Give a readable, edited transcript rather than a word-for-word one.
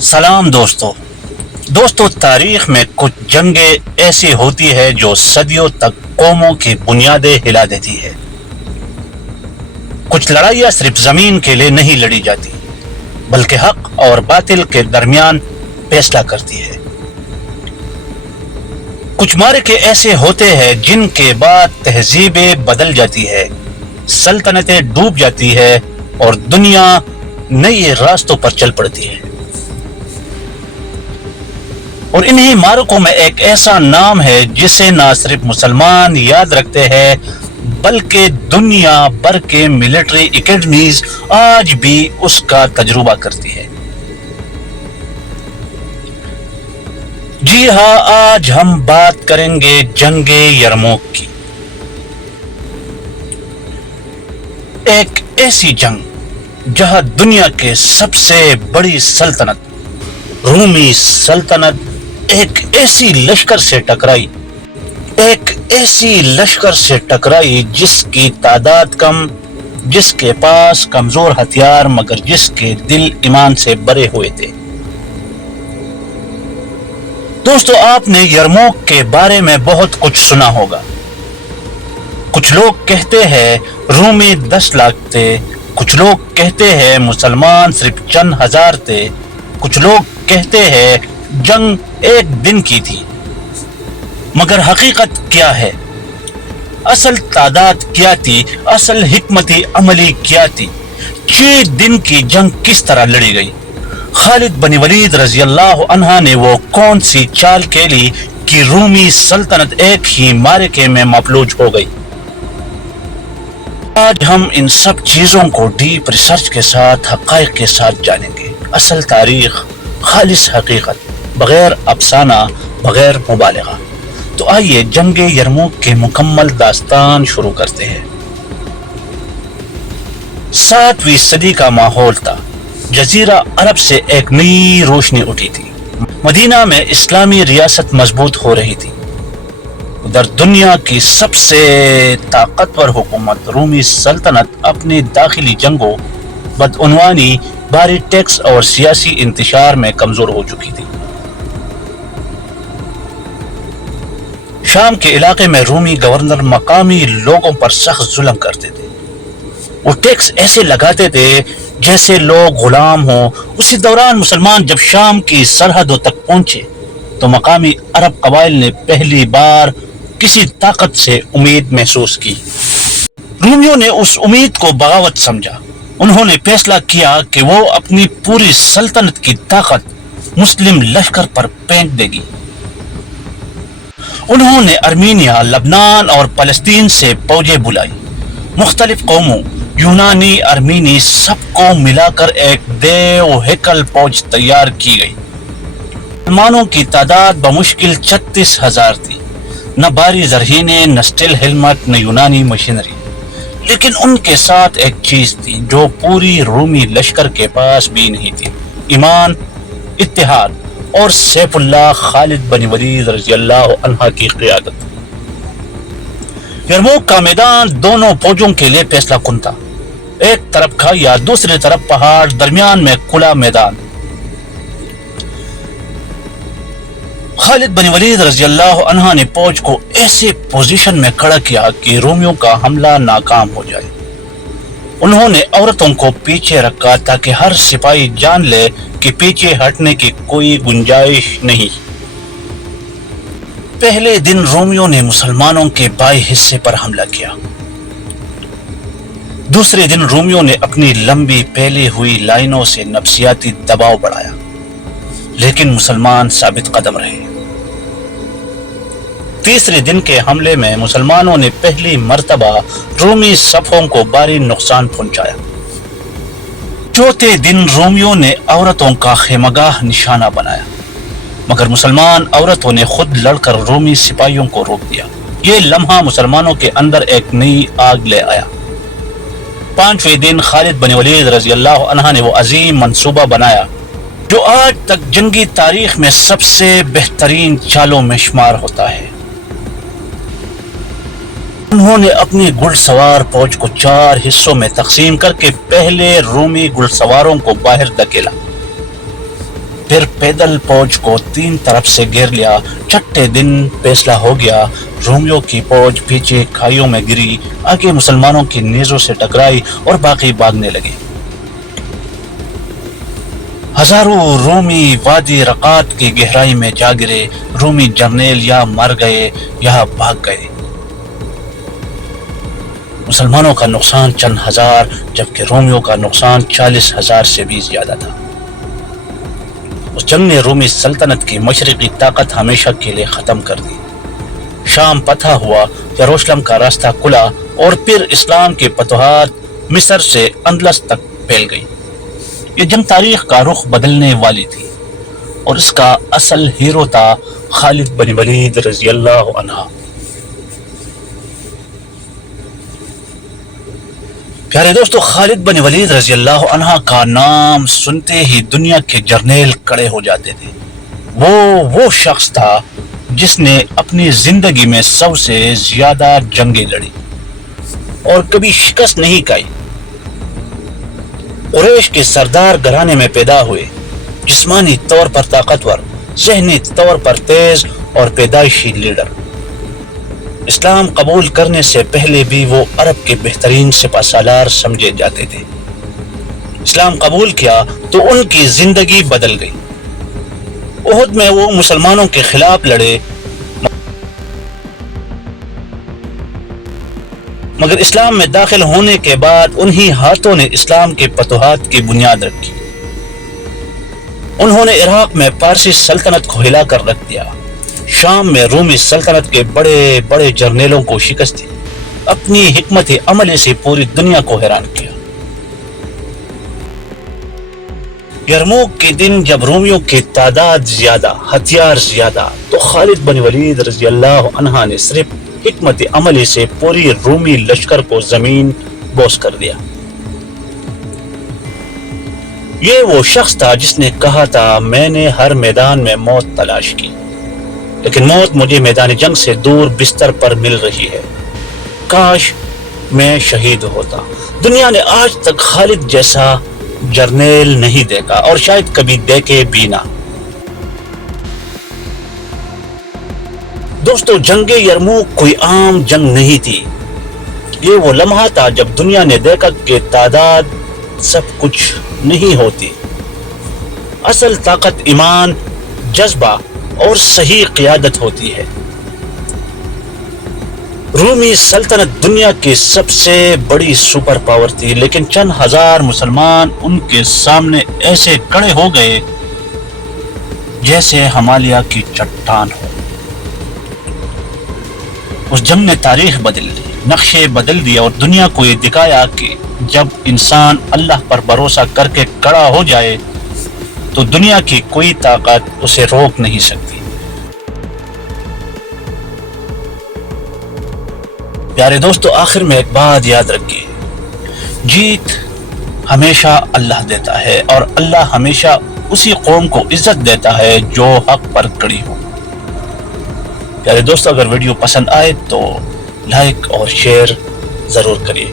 سلام دوستو تاریخ میں کچھ جنگیں ایسی ہوتی ہے جو صدیوں تک قوموں کی بنیادیں ہلا دیتی ہے۔ کچھ لڑائیاں صرف زمین کے لیے نہیں لڑی جاتی بلکہ حق اور باطل کے درمیان فیصلہ کرتی ہے۔ کچھ معرکے ایسے ہوتے ہیں جن کے بعد تہذیبیں بدل جاتی ہے، سلطنتیں ڈوب جاتی ہے اور دنیا نئے راستوں پر چل پڑتی ہے۔ اور انہی معرکوں میں ایک ایسا نام ہے جسے نہ صرف مسلمان یاد رکھتے ہیں بلکہ دنیا بھر کے ملٹری اکیڈمیز آج بھی اس کا تجربہ کرتی ہے۔ جی ہاں، آج ہم بات کریں گے جنگ یرموک کی، ایک ایسی جنگ جہاں دنیا کے سب سے بڑی سلطنت رومی سلطنت ایک ایسی لشکر سے ٹکرائی جس کی تعداد کم، جس کے پاس کمزور ہتھیار مگر جس کے دل ایمان سے بھرے ہوئے تھے۔ دوستو، آپ نے یرموک کے بارے میں بہت کچھ سنا ہوگا۔ کچھ لوگ کہتے ہیں رومی 10 لاکھ تھے، کچھ لوگ کہتے ہیں مسلمان صرف چند ہزار تھے، کچھ لوگ کہتے ہیں جنگ ایک دن کی تھی، مگر حقیقت کیا ہے؟ اصل تعداد کیا تھی؟ اصل حکمت عملی کیا تھی؟ 6 دن کی جنگ کس طرح لڑی گئی؟ خالد بن ولید رضی اللہ عنہ نے وہ کون سی چال کھیلی کہ رومی سلطنت ایک ہی معرکے میں مفلوج ہو گئی؟ آج ہم ان سب چیزوں کو ڈیپ ریسرچ کے ساتھ، حقائق کے ساتھ جانیں گے۔ اصل تاریخ، خالص حقیقت، بغیر افسانہ، بغیر مبالغہ۔ تو آئیے جنگ یرموک کے مکمل داستان شروع کرتے ہیں۔ 7ویں صدی کا ماحول تھا۔ جزیرہ عرب سے ایک نئی روشنی اٹھی تھی۔ مدینہ میں اسلامی ریاست مضبوط ہو رہی تھی۔ ادھر دنیا کی سب سے طاقتور حکومت رومی سلطنت اپنی داخلی جنگوں، بدعنوانی، بھاری ٹیکس اور سیاسی انتشار میں کمزور ہو چکی تھی۔ شام کے علاقے میں رومی گورنر مقامی لوگوں پر سخت ظلم کرتے تھے۔ وہ ٹیکس ایسے لگاتے تھے جیسے لوگ غلام ہوں۔ اسی دوران مسلمان جب شام کی سرحدوں تک پہنچے تو مقامی عرب قبائل نے پہلی بار کسی طاقت سے امید محسوس کی۔ رومیوں نے اس امید کو بغاوت سمجھا۔ انہوں نے فیصلہ کیا کہ وہ اپنی پوری سلطنت کی طاقت مسلم لشکر پر پھینک دے گی۔ انہوں نے ارمینیا، لبنان اور فلسطین سے فوجیں بلائی۔ مختلف قوموں، یونانی، ارمینی، سب کو ملا کر ایک دیو ہیکل فوج تیار کی گئی۔ مسلمانوں کی تعداد بمشکل 36,000 تھی۔ نہ بھاری ذخیرے، نہ اسٹیل ہیلمٹ، نہ یونانی مشینری، لیکن ان کے ساتھ ایک چیز تھی جو پوری رومی لشکر کے پاس بھی نہیں تھی: ایمان، اتحاد اور سیف اللہ خالد بن ولید رضی اللہ عنہ کی قیادت۔ یرموک کا میدان دونوں فوجوں کے لیے فیصلہ کن تھا۔ ایک طرف کھائیاں، دوسری طرف پہاڑ، درمیان میں کھلا میدان۔ خالد بن ولید رضی اللہ عنہ نے فوج کو ایسے پوزیشن میں کھڑا کیا کہ رومیوں کا حملہ ناکام ہو جائے۔ انہوں نے عورتوں کو پیچھے رکھا تاکہ ہر سپاہی جان لے کہ پیچھے ہٹنے کی کوئی گنجائش نہیں۔ پہلے دن رومیوں نے مسلمانوں کے بائیں حصے پر حملہ کیا۔ دوسرے دن رومیوں نے اپنی لمبی پھیلی ہوئی لائنوں سے نفسیاتی دباؤ بڑھایا، لیکن مسلمان ثابت قدم رہے۔ تیسرے دن کے حملے میں مسلمانوں نے پہلی مرتبہ رومی صفوں کو بھاری نقصان پہنچایا۔ چوتھے دن رومیوں نے عورتوں کا خیمگاہ نشانہ بنایا، مگر مسلمان عورتوں نے خود لڑ کر رومی سپاہیوں کو روک دیا۔ یہ لمحہ مسلمانوں کے اندر ایک نئی آگ لے آیا۔ 5ویں دن خالد بن ولید رضی اللہ عنہ نے وہ عظیم منصوبہ بنایا جو آج تک جنگی تاریخ میں سب سے بہترین چالوں میں شمار ہوتا ہے۔ انہوں نے اپنی گھڑ سوار فوج کو 4 حصوں میں تقسیم کر کے پہلے رومی گھڑ سواروں کو باہر دھکیلا۔ پھر پیدل فوج کو 3 طرف سے گھیر لیا۔ چھٹے دن فیصلہ ہو گیا، رومیوں کی فوج پیچھے کھائیوں میں گری، آگے مسلمانوں کی نیزوں سے ٹکرائی اور باقی بھاگنے لگے۔ ہزاروں رومی وادی رقات کی گہرائی میں جا گرے۔ رومی جرنیل یا مر گئے یا بھاگ گئے۔ مسلمانوں کا نقصان چند ہزار، جبکہ رومیوں کا نقصان 40,000 سے بھی زیادہ تھا۔ اس جنگ نے رومی سلطنت کی مشرقی طاقت ہمیشہ کے لیے ختم کر دی۔ شام فتح ہوا، یروشلم کا راستہ کھلا اور پھر اسلام کی فتوحات مصر سے اندلس تک پھیل گئی۔ یہ جنگ تاریخ کا رخ بدلنے والی تھی اور اس کا اصل ہیرو تھا خالد بن ولید رضی اللہ عنہ۔ پیارے دوستو، خالد بن ولید رضی اللہ عنہ کا نام سنتے ہی دنیا کے جرنیل کھڑے ہو جاتے تھے۔ وہ شخص تھا جس نے اپنی زندگی میں سب سے زیادہ جنگیں لڑی اور کبھی شکست نہیں کھائی۔ قریش کے سردار گھرانے میں پیدا ہوئے، جسمانی طور پر طاقتور، ذہنی طور پر تیز اور پیدائشی لیڈر۔ اسلام قبول کرنے سے پہلے بھی وہ عرب کے بہترین سپہ سالار سمجھے جاتے تھے۔ اسلام قبول کیا تو ان کی زندگی بدل گئی۔ احد میں وہ مسلمانوں کے خلاف لڑے، مگر اسلام میں داخل ہونے کے بعد انہی ہاتھوں نے اسلام کے فتوحات کی بنیاد رکھی۔ انہوں نے عراق میں پارسی سلطنت کو ہلا کر رکھ دیا، شام میں رومی سلطنت کے بڑے بڑے جرنیلوں کو شکست دی، اپنی حکمت عملی سے پوری دنیا کو حیران کیا۔ یرموک کے دن جب رومیوں کی تعداد زیادہ، ہتھیار زیادہ، تو خالد بن ولید رضی اللہ عنہ نے صرف حکمت عملی سے پوری رومی لشکر کو زمین بوس کر دیا۔ یہ وہ شخص تھا جس نے کہا تھا، میں نے ہر میدان میں موت تلاش کی، لیکن موت مجھے میدان جنگ سے دور بستر پر مل رہی ہے، کاش میں شہید ہوتا۔ دنیا نے آج تک خالد جیسا جرنیل نہیں دیکھا اور شاید کبھی دیکھے بھی نہ۔ دوستو، جنگ یرموک کوئی عام جنگ نہیں تھی۔ یہ وہ لمحہ تھا جب دنیا نے دیکھا کہ تعداد سب کچھ نہیں ہوتی، اصل طاقت ایمان، جذبہ اور صحیح قیادت ہوتی ہے۔ رومی سلطنت دنیا کی سب سے بڑی سپر پاور تھی، لیکن چند ہزار مسلمان ان کے سامنے ایسے کھڑے ہو گئے جیسے ہمالیہ کی چٹان ہو۔ اس جنگ نے تاریخ بدل دی، نقشے بدل دیے اور دنیا کو یہ دکھایا کہ جب انسان اللہ پر بھروسہ کر کے کھڑا ہو جائے تو دنیا کی کوئی طاقت اسے روک نہیں سکتی۔ پیارے دوستو، آخر میں ایک بات یاد رکھیے، جیت ہمیشہ اللہ دیتا ہے اور اللہ ہمیشہ اسی قوم کو عزت دیتا ہے جو حق پر کھڑی ہو۔ پیارے دوستو، اگر ویڈیو پسند آئے تو لائک اور شیئر ضرور کریے۔